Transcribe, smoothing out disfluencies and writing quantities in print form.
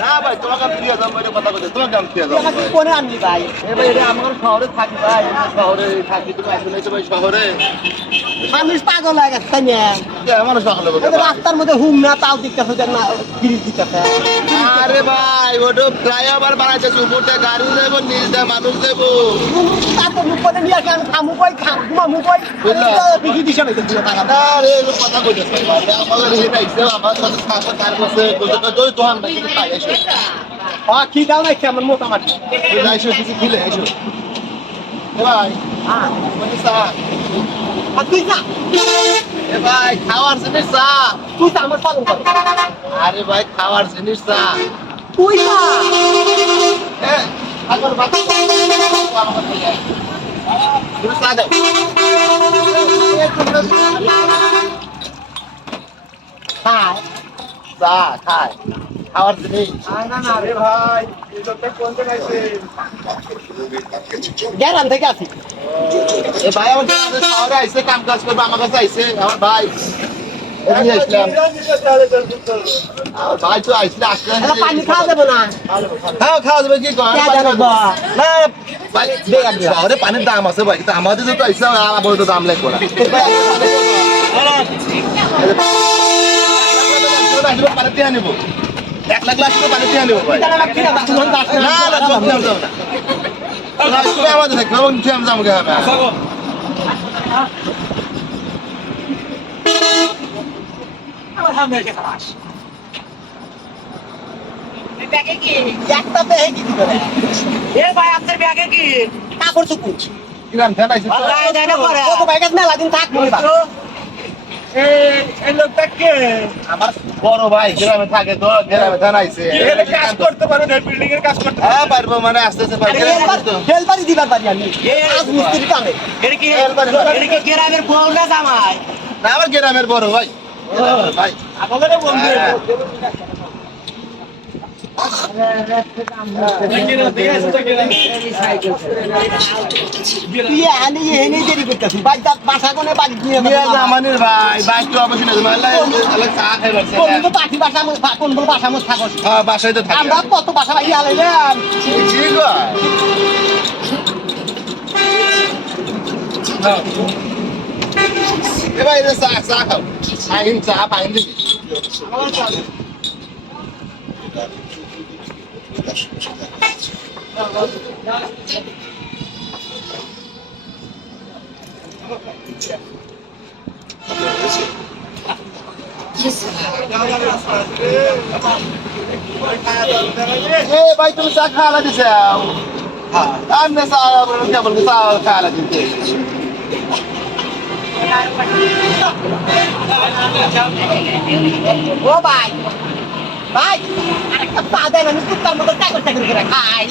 না ভাই তোমাকে আমি দিয়ে যাবো এটা কথা বলতে তোমাকে আমি দিয়ে যাবো তুই কোনে আনলি ভাই? এবার এটা আমার শহরে থাকি ভাই শহরে থাকি তুমি আসলে তো ভাই শহরে মানুষ পাগল হয়ে গেছে তাই না? আমার সকালে বলতে এই যে রাস্তার মধ্যে হুম না তাও দিকতেছে দেখ না ব্রিজ দিকতেছে। আরে ভাই ওটা ফ্লাইওভার বানাইতেছে উপর দিয়ে গাড়ি দেবো নিচ দিয়ে মানুষ দেবো তার তো মুখ করে নিয়ে আসে আমি খামু কই ঘুমামু কই বিক্রি দিছে না কিন্তু টাকা। আরে এগুলো কথা কইতেছে আমাদের এটা ইচ্ছে আমার সাথে সাথে কার কাছে বলতে তো তো আমরা কিন্তু পাই এসো কি দাও না কেমন মোটামুটি এসো কিছু দিলে এসো ভাই মানে চা আর তুই না এ ভাই খাওয়ার জিনিস চা তুই তো আমার পাগল কর আরে ভাই খাওয়ার জিনিস চা তুই না এ আগর বাত তুমি চা দাও হ্যাঁ চা খায় খাওয়ার জিনিস না না রে ভাই গ্রাম থেকে আসি এ ভাই আমার শহরে আইসে কাম কাজ করবে আমার কাছে আইসে আমার ভাই এমনি আসলাম আমার ভাই তো আইসলে আসলে পানি খাওয়া যাবে না হ্যাঁ খাওয়া যাবে কি কর না ভাই বেগার দিবা। শহরে পানির দাম আছে ভাই কিন্তু আমাদের তো আইসে আমার তো দাম লাগবে না পানি দিয়ে আনিব 1 লাখ গ্লাস পানি দিয়ে আনিব ভাই না না তুমি যাও না তুমি আমাদের থাকবে এবং তুমি আমি যাবো হবে ব্যাগে কি একটা ব্যাগে কি দিবে এ ভাই আপনার ব্যাগে কি কাপড় চুপড় কিরাম ধ্যান আইসে কত ব্যাগে মেলা দিন থাকবো এই লোকটা কে আমার বড় ভাই গ্রামে থাকে তো গ্রামে ধ্যান আইসে কাজ করতে পারো বিল্ডিং এর কাজ করতে হ্যাঁ পারবো মানে আস্তে আস্তে পারবো হেলপারি দিবার পারি আমি আজ মিস্ত্রি কামে এটা কি গ্রামের বউ না জামাই? না আমার গ্রামের বড় ভাই ভাই আমাদের বন্ধু তুই এনে এনে দেরি করতেছিস ভাই বাসা কোনে বাড়ি নিয়ে আমাদের ভাই ভাই তো অবশ্যই না মানে চা খাই পারছে কোন তো পাঠি বাসা কোন কোন বাসা মত থাকস হ্যাঁ বাসায় তো থাকি আমরা কত বাসা ভাই আলাইলাম ঠিক এবার এটা চা চা খাও পাইন চা পাইন দিবি ভাই তুমি চা খাওয়া দিছে আমি চা কেবল চা খাওয়া দিতে ও ভাই ভাই আরেকটা পা দেন আমি কুত্তার মতো চাকর চাকরি করে খাই